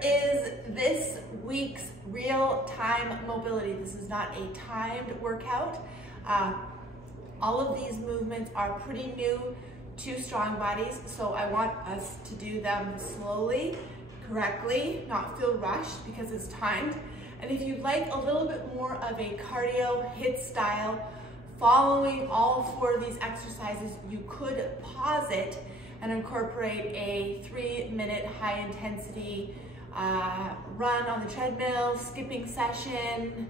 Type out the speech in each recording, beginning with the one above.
here is this week's real-time mobility. This is not a timed workout. All of these movements are pretty new to strong bodies, so I want us to do them slowly, correctly, not feel rushed because it's timed. And if you'd like a little bit more of a cardio HIIT style, following all 4 of these exercises, you could pause it and incorporate a 3-minute high intensity run on the treadmill, skipping session,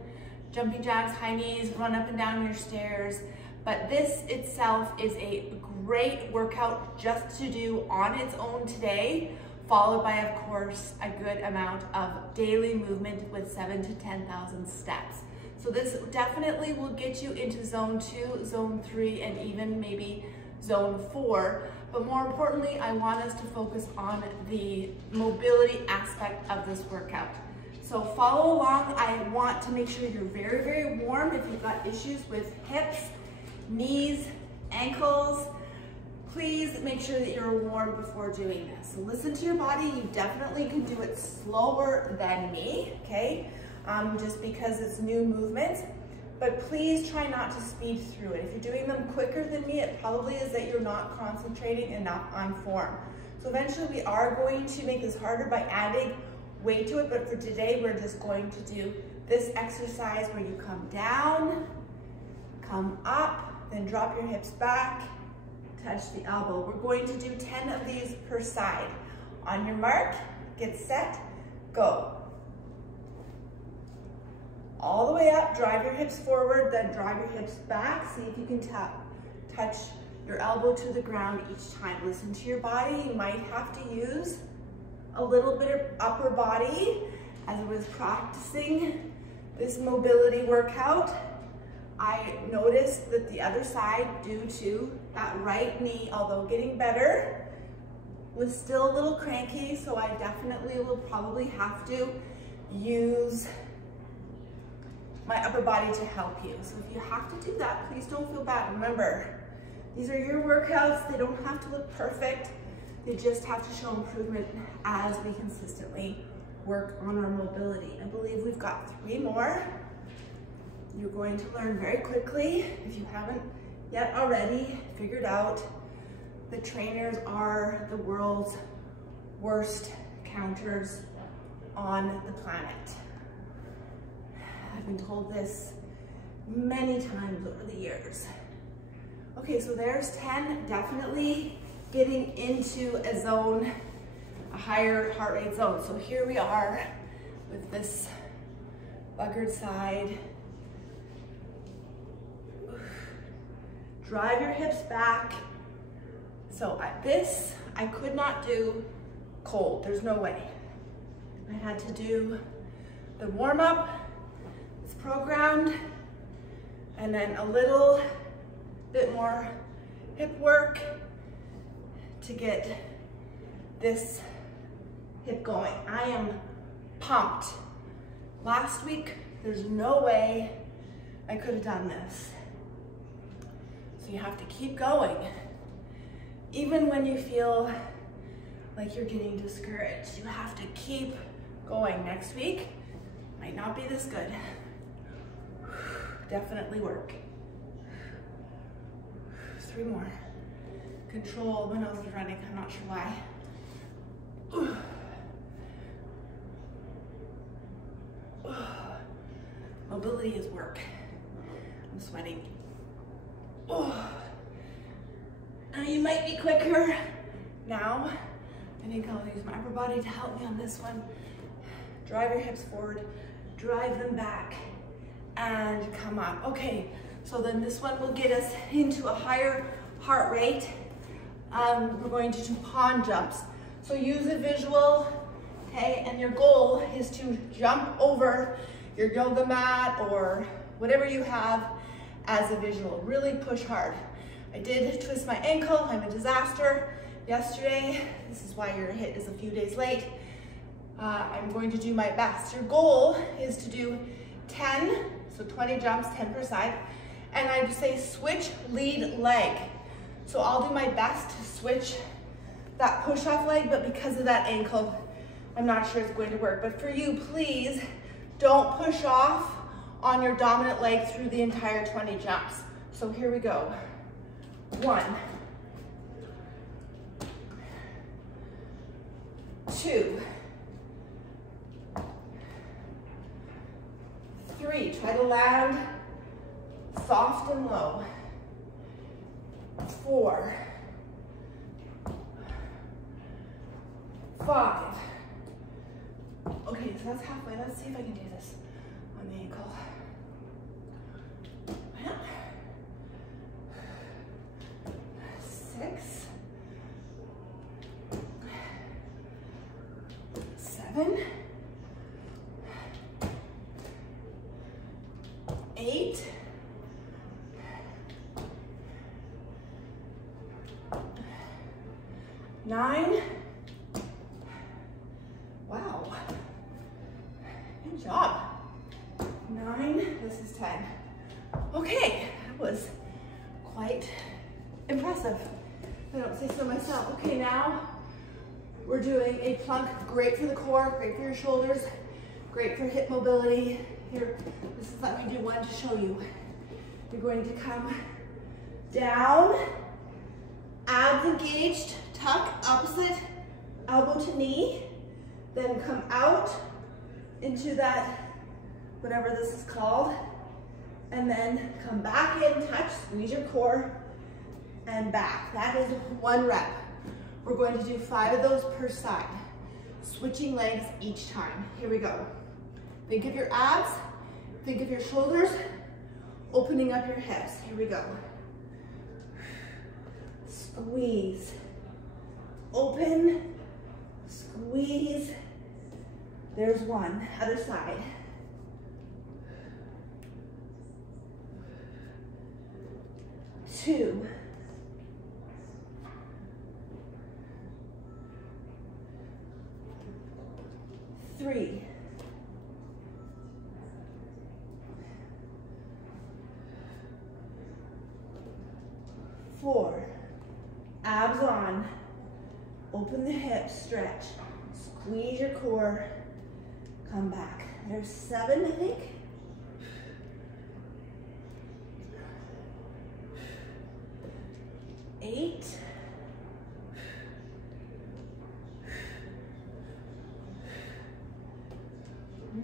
jumping jacks, high knees, run up and down your stairs. But this itself is a great workout just to do on its own today, followed by, of course, a good amount of daily movement with 7,000 to 10,000 steps. So this definitely will get you into zone 2, zone 3, and even maybe zone 4. But more importantly, I want us to focus on the mobility aspect of this workout. So follow along. I want to make sure you're very, very warm. If you've got issues with hips, knees, ankles, please make sure that you're warm before doing this. So listen to your body. You definitely can do it slower than me, okay? Just because it's new movement. But please try not to speed through it. If you're doing them quicker than me, it probably is that you're not concentrating enough on form. So eventually we are going to make this harder by adding weight to it, but for today, we're just going to do this exercise where you come down, come up, then drop your hips back, touch the elbow. We're going to do 10 of these per side. On your mark, get set, go. All the way up, drive your hips forward, then drive your hips back. See if you can touch your elbow to the ground each time. Listen to your body. You might have to use a little bit of upper body. As I was practicing this mobility workout, I noticed that the other side, due to that right knee, although getting better, was still a little cranky, so I definitely will probably have to use my upper body to help you. So if you have to do that, please don't feel bad. Remember, these are your workouts. They don't have to look perfect. They just have to show improvement as we consistently work on our mobility. I believe we've got 3 more. You're going to learn very quickly. If you haven't yet already figured out, the trainers are the world's worst counters on the planet. I've been told this many times over the years. Okay, so there's 10, definitely getting into a zone, a higher heart rate zone. So here we are with this buggered side. Drive your hips back. So at this, I could not do cold, there's no way. I had to do the warm up, it's programmed, and then a little bit more hip work to get this hip going. I am pumped. Last week, there's no way I could have done this. So you have to keep going. Even when you feel like you're getting discouraged, you have to keep going. Next week might not be this good. Definitely work. 3 more. Control, my nose is running, I'm not sure why. Mobility is work. I'm sweating. Now you might be quicker. Now, I think I'll use my upper body to help me on this one. Drive your hips forward, drive them back, and come up. Okay, so then this one will get us into a higher heart rate. We're going to do pond jumps. So use a visual, okay? And your goal is to jump over your yoga mat or whatever you have as a visual. Really push hard. I did twist my ankle. I'm a disaster yesterday. This is why your HIIT is a few days late. I'm going to do my best. Your goal is to do 10, so 20 jumps, 10 per side. And I would say switch lead leg. So I'll do my best to switch that push-off leg, but because of that ankle, I'm not sure it's going to work. But for you, please don't push off on your dominant leg through the entire 20 jumps. So here we go. 1, 2, 3, try to land soft and low. 4, 5. Okay, so that's halfway. Let's see if I can do this on the ankle. 6, 7, 8, 9. Wow. Good job. 9. This is 10. Okay, that was quite impressive. I don't say so myself. Okay, now we're doing a plank. Great for the core, great for your shoulders, great for hip mobility. Here, this is, let me do one to show you. You're going to come down, abs engaged, tuck, opposite elbow to knee, then come out into that, whatever this is called, and then come back in, touch, squeeze your core, and back. That is 1 rep. We're going to do 5 of those per side, switching legs each time. Here we go. Think of your abs, think of your shoulders, opening up your hips. Here we go. Squeeze, open, squeeze. There's 1, other side. 2, 3, 4, abs on, open the hips, stretch, squeeze your core, come back. There's 7, I think. 8,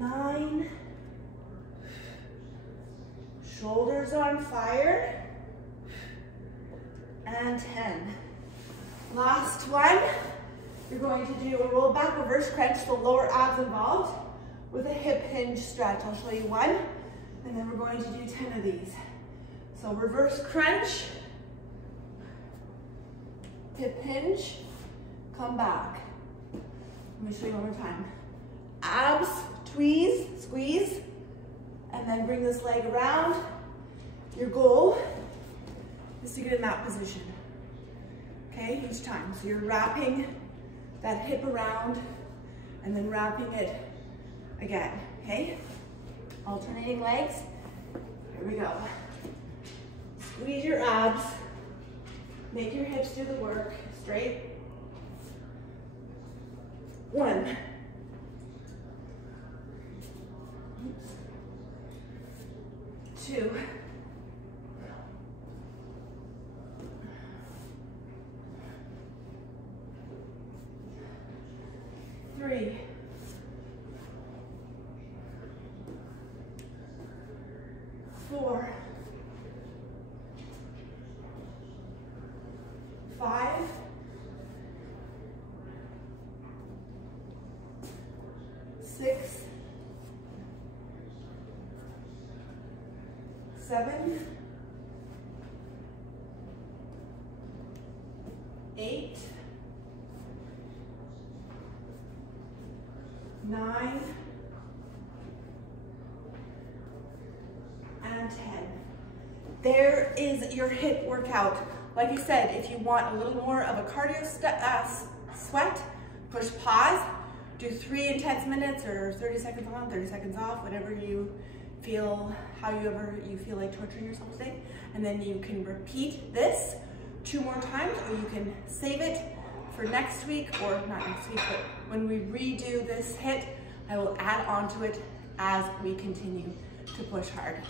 9, shoulders on fire, and 10. Last one, you're going to do a roll back reverse crunch, the lower abs involved, with a hip hinge stretch. I'll show you 1, and then we're going to do 10 of these. So reverse crunch, hip hinge, come back. Let me show you one more time. Abs, squeeze, and then bring this leg around. Your goal is to get in that position, okay, each time. So you're wrapping that hip around and then wrapping it again, okay? Alternating legs. Here we go. Squeeze your abs. Make your hips do the work. Straight. 1. 2. 3. 4. 5. 6. 7. 8. 9. And 10. There is your hip workout. Like you said, if you want a little more of a cardio sweat, push pause, do 3 intense minutes or 30 seconds on, 30 seconds off, whatever you feel, however you feel like torturing yourself today. And then you can repeat this 2 more times, or you can save it for next week, or not next week, but when we redo this HIIT, I will add on to it as we continue to push hard.